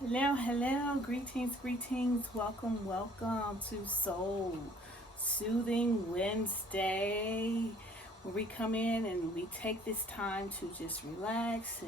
Hello, hello, greetings, greetings, welcome to Soul Soothing Wednesday, where we come in and we take this time to just relax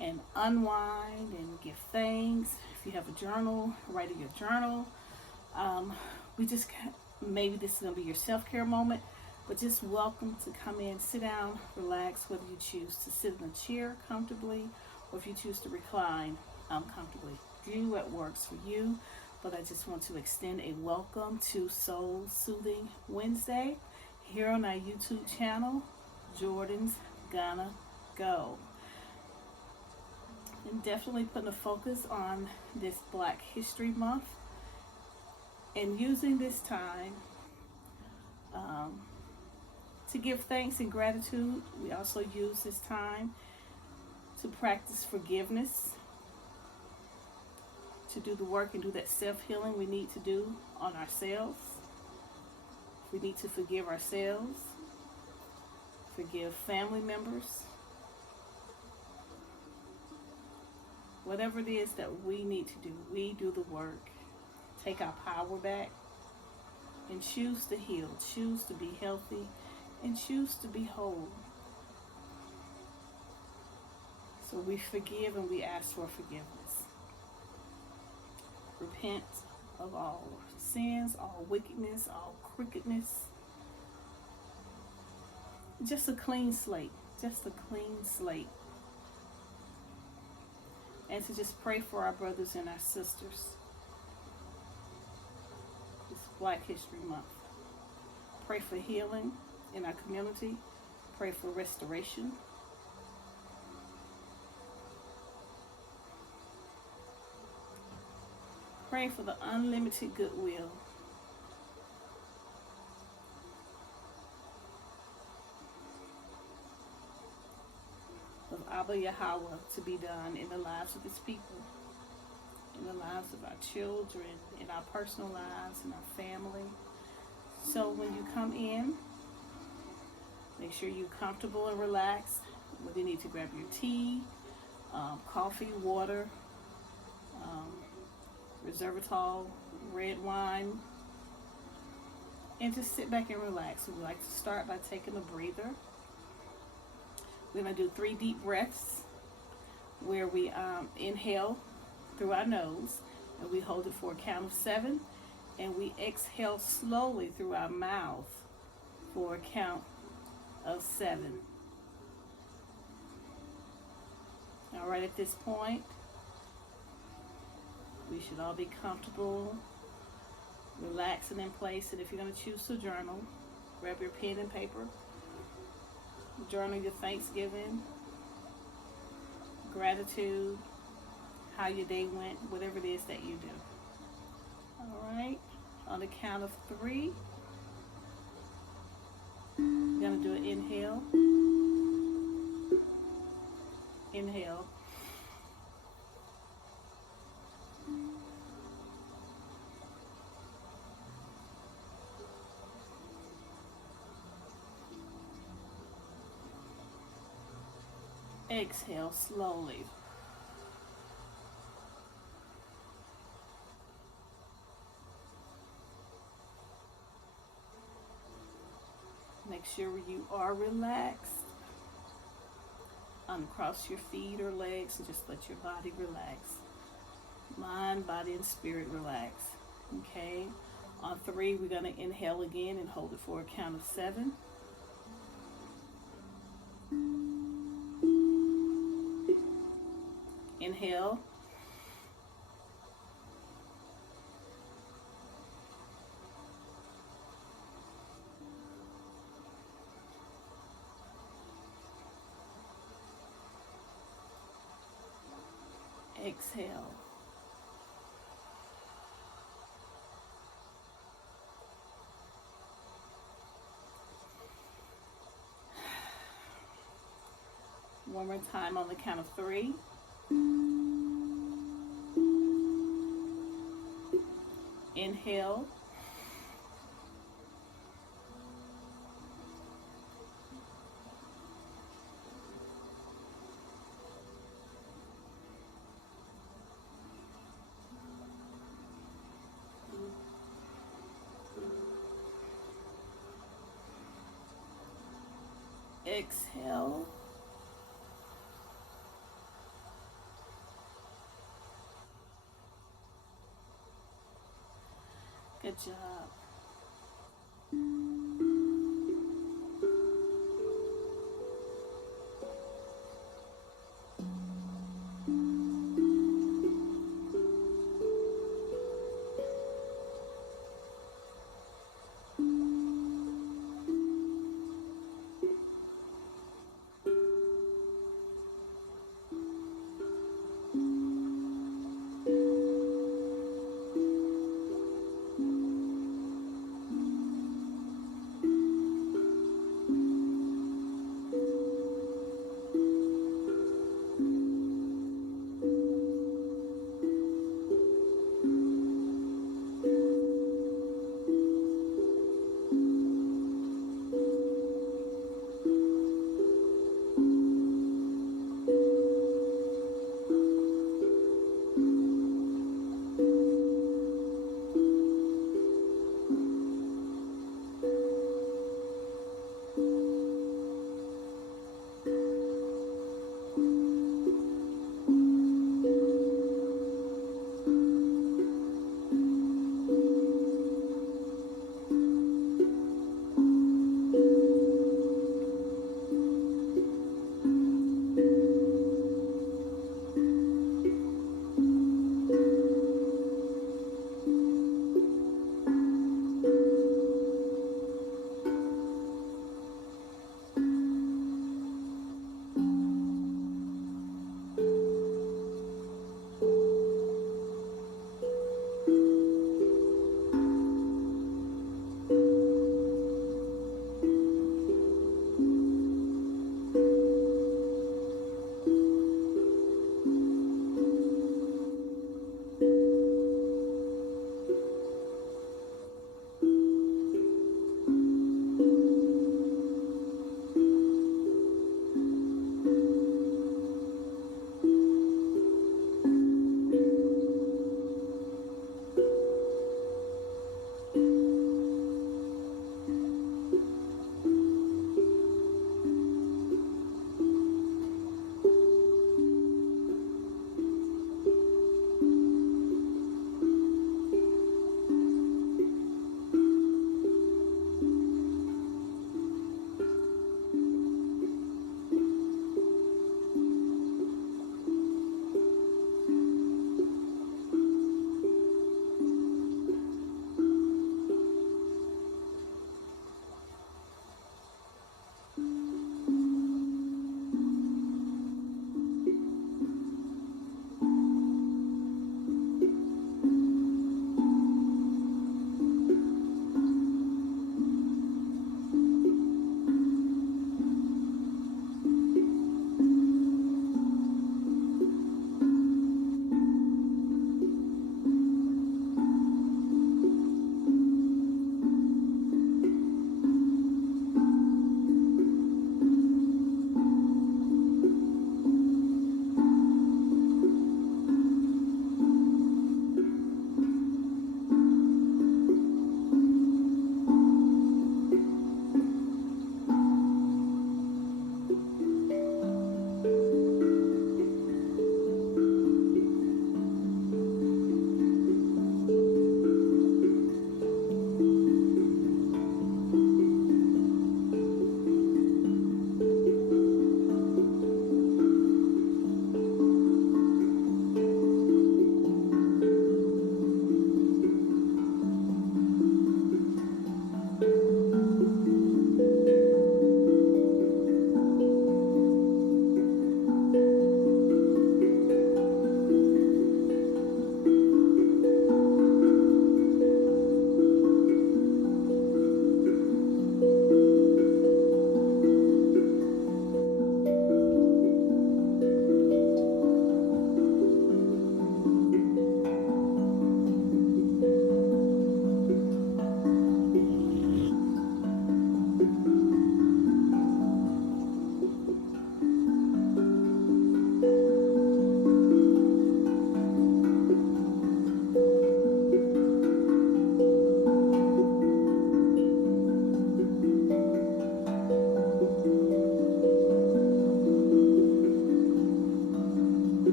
and unwind and give thanks. If you have a journal, write in your journal. Um, we just maybe this is gonna be your self care moment, but just welcome to come in, sit down, relax. Whether you choose to sit in a chair comfortably, or if you choose to recline comfortably, do what works for you. But I just want to extend a welcome to Soul Soothing Wednesday here on our YouTube channel, Jordan's Gonna Go. And definitely putting a focus on this Black History Month and using this time um, to give thanks and gratitude. We also use this time to practice forgiveness, to do the work and do that self healing we need to do on ourselves. We need to forgive ourselves, forgive family members, whatever it is that we need to do, we do the work. Take our power back and choose to heal, choose to be healthy, and choose to be whole. So we forgive and we ask for forgiveness. Repent of all sins, all wickedness, all crookedness. Just a clean slate. Just a clean slate. And to just pray for our brothers and our sisters. It's Black History Month. Pray for healing in our community. Pray for restoration. Pray for the unlimited goodwill of Abba Yahweh to be done in the lives of His people, in the lives of our children, in our personal lives, in our family. So when you come in, make sure you're comfortable and relaxed. Whether you need to grab your tea, coffee, water, um, resveratrol, red wine, and just sit back and relax. We like to start by taking a breather. We're going to do 3 deep breaths where we inhale through our nose and we hold it for a count of 7, and we exhale slowly through our mouth for a count of 7. All right, at this point, we should all be comfortable, relaxing in place. And if you're going to choose to journal, grab your pen and paper. Journal your Thanksgiving, gratitude, how your day went, whatever it is that you do. All right, on the count of 3, we're going to do an inhale, inhale, exhale slowly. Make sure you are relaxed. Uncross your feet or legs and just let your body relax. Mind, body, and spirit relax. Okay? On 3, we're going to inhale again and hold it for a count of 7. Inhale. Exhale. One more time on the count of 3. Inhale. exhale. Good job.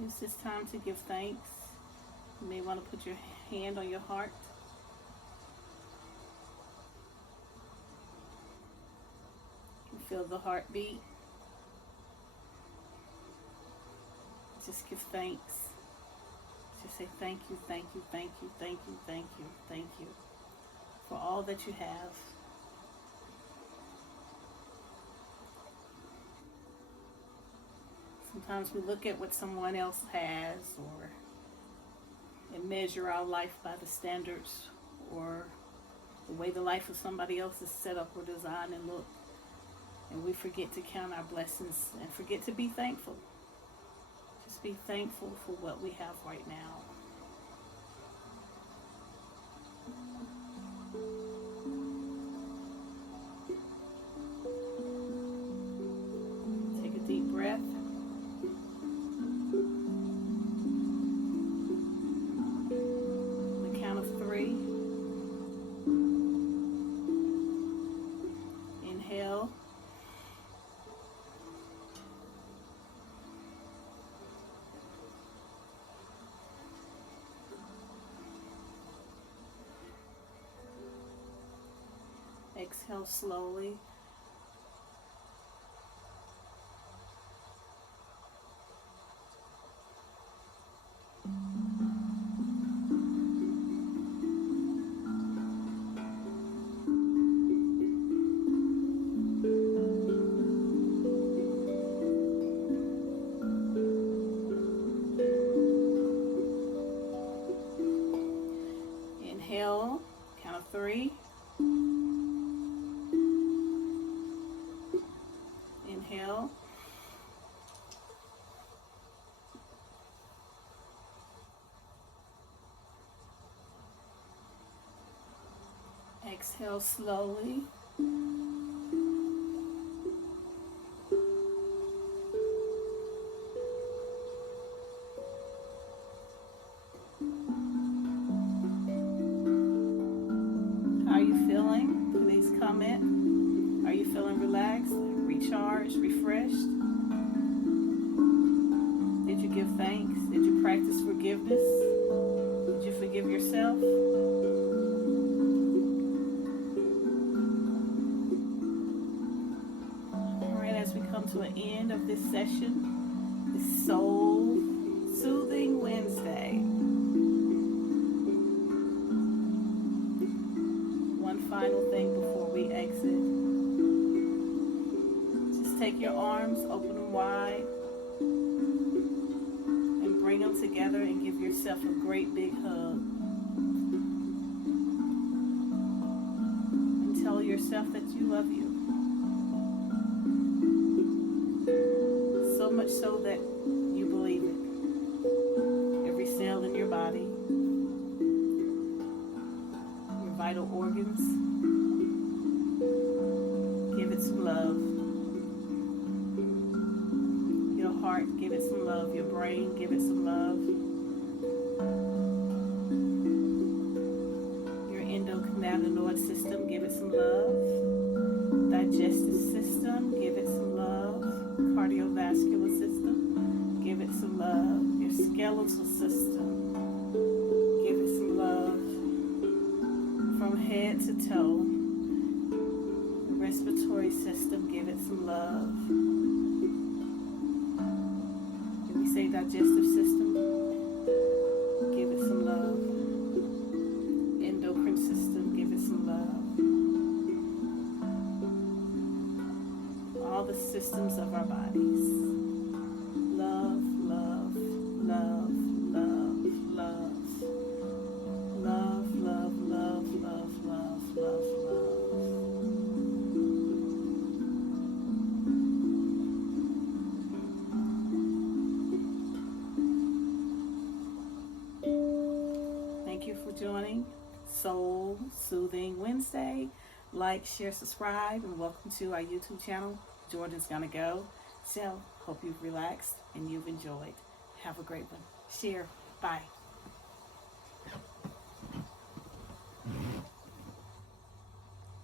It's just time to give thanks. You may want to put your hand on your heart. You feel the heartbeat. Just give thanks. Just say thank you, thank you, thank you, thank you, thank you, thank you for all that you have. Sometimes we look at what someone else has and measure our life by the standards or the way the life of somebody else is set up or designed and look. And we forget to count our blessings and forget to be thankful. Just be thankful for what we have right now. Take a deep breath. On the count of 3. Inhale. Exhale slowly. Inhale, count of 3. Inhale. Exhale slowly. How are you feeling? Please comment. Are you feeling relaxed, recharged, refreshed? Did you give thanks? Did you practice forgiveness? Did you forgive yourself? All right, as we come to an end of this session, this Soul Soothing Wednesday. One final thing before we exit. Just take your arms, open them wide, and bring them together and give yourself a great big hug. And tell yourself that you love you. So much so that you believe it. Every cell in your body, your vital organs, give it some love. Your heart, give it some love. Your brain, give it some love. Your endocannabinoid system, give it some love. Digestive system, give it some love. Cardiovascular system, give it some love. Your skeletal system, give it some love. From head to toe. The respiratory system, give it some love. Can we say digestive system? Give it some love. Endocrine system, give it some love. All the systems of our bodies. Love, love, love, love, love. Love, love, love, love, love, love, love. Thank you for joining Soul Soothing Wednesday. Like, share, subscribe, and welcome to our YouTube channel, Jordan's Gonna Go. So, hope you've relaxed and you've enjoyed. Have a great one. Share. Bye.